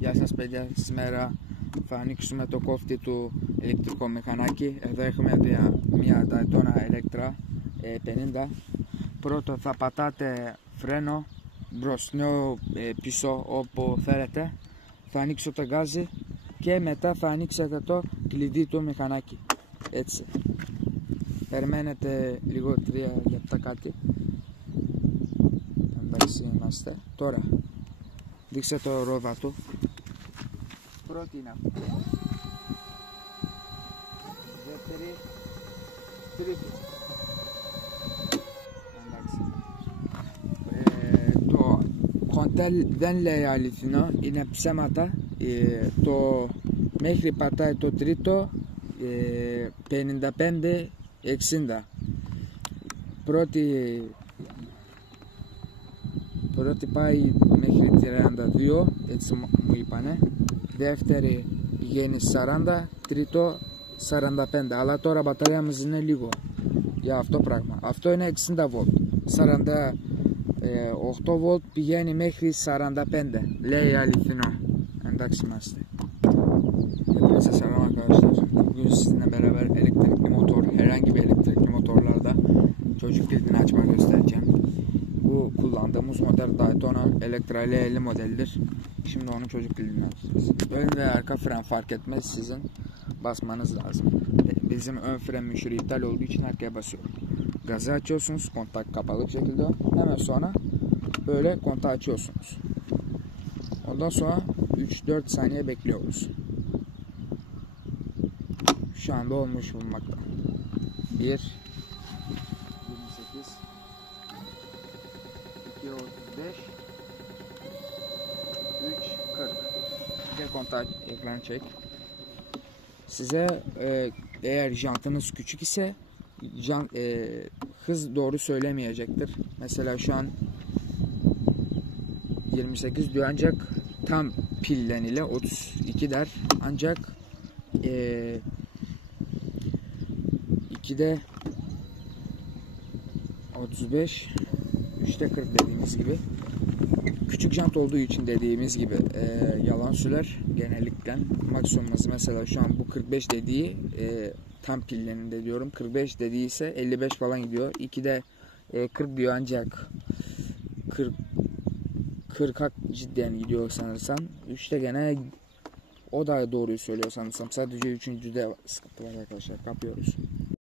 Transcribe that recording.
Γεια σας παιδιά, σήμερα θα ανοίξουμε το κόφτη του ηλεκτρικό μηχανάκι. Εδώ έχουμε μια Daytona Electra 50. Πρώτο θα πατάτε φρένο μπροστινό πίσω όπου θέλετε. Θα ανοίξω το γκάζι και μετά θα ανοίξετε το κλειδί του μηχανάκι. Έτσι. Περιμένετε λίγο 3 λεπτά κάτι. Εντάξει είμαστε. Τώρα δείξτε το ρόδα του. Πρώτη είναι αυτή. Δεύτερη, τρίτη. Το κοντέλ δεν λέει αληθινό, είναι ψέματα. Το μέχρι πατάει το τρίτο 55-60. Πρώτη πάει μέχρι 32, έτσι μου είπανε. Δεύτερη πηγαίνει 40, τρίτο 45. Αλλά τώρα μπαταρία μας είναι λίγο για αυτό πράγμα. Αυτό είναι 60 volt. 48 volt πηγαίνει μέχρι 45. Λέει αληθινό. Εντάξει είμαστε. Hepinize selam arkadaşlar. Bugün sizinle beraber elektrikli motor, herhangi bir elektrikli motorlarda çocuk kilidini açmayı göstereceğim. Bu kullandığımız model Daytona Electra L50 modelidir. Şimdi onun çocuk kilidini açacağız. Ön ve arka fren fark etmez, sizin basmanız lazım. Bizim ön fren müşürü iptal olduğu için arkaya basıyorum. Gazı açıyorsunuz, kontak kapalı bir şekilde. Hemen sonra böyle kontağı açıyorsunuz. Ondan sonra 3-4 saniye bekliyoruz. Şu anda olmuş bulunmakta. 1 28 2 35 3 40. Gel kontağı ekran çek. Size eğer jantınız küçük ise hız doğru söylemeyecektir. Mesela şu an 28 diyor, ancak tam pillen ile 32 der, ancak 2'de 35, 3'te 40 dediğimiz gibi. Küçük jant olduğu için dediğimiz gibi yalan söyler genellikle. Maksimumumuz mesela şu an bu 45 dediği tam pilleninde diyorum. 45 dediği ise 55 falan gidiyor. 2'de 40 diyor, ancak 40'a cidden gidiyor sanırsam. 3'te gene o da doğruyu söylüyor sanırsam. Sadece 3.'de sıkıntı var arkadaşlar. Kapıyoruz.